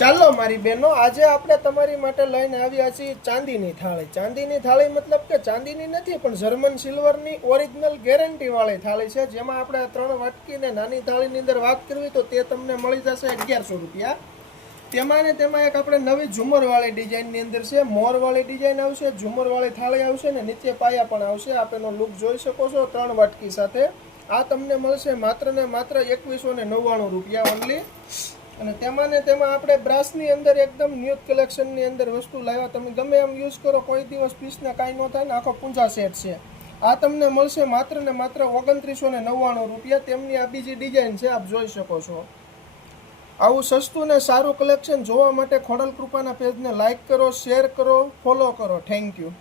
ચાલો મારી બહેનો, આજે આપણે તમારી માટે લઈને આવ્યા છીએ ચાંદીની થાળી. ચાંદીની થાળી મતલબ કે ચાંદીની નથી, પણ જર્મન સિલ્વરની ઓરિજિનલ ગેરંટીવાળી થાળી છે. જેમાં આપણે 3 વાટકીને નાની થાળીની અંદર વાત કરવી તો તે તમને મળી જશે 1100 રૂપિયા. તેમાં ને તેમાં એક આપણે નવી ઝુમરવાળી ડિઝાઇનની અંદર છે. મોરવાળી ડિઝાઇન આવશે, ઝુમરવાળી થાળી આવશે ને નીચે પાયા પણ આવશે. આપ એનો લુક જોઈ શકો છો 3 વાટકી સાથે. આ તમને મળશે માત્ર ને માત્ર 2199 રૂપિયા ઓનલી. અને તેમાં ને તેમાં આપણે બ્રાસની અંદર એકદમ ન્યૂ કલેક્શનની અંદર વસ્તુ લાવ્યા. તમે ગમે એમ યુઝ કરો, કોઈ દિવસ પીસને કાંઈ ન થાય ને. આખો પૂંજા સેટ છે. આ તમને મળશે માત્ર ને માત્ર 2999 રૂપિયા. તેમની આ બીજી ડિઝાઇન છે, આપ જોઈ શકો છો. આવું સસ્તું ને સારું કલેક્શન જોવા માટે ખોડલ કૃપાના પેજને લાઇક કરો, શેર કરો, ફોલો કરો. Thank you.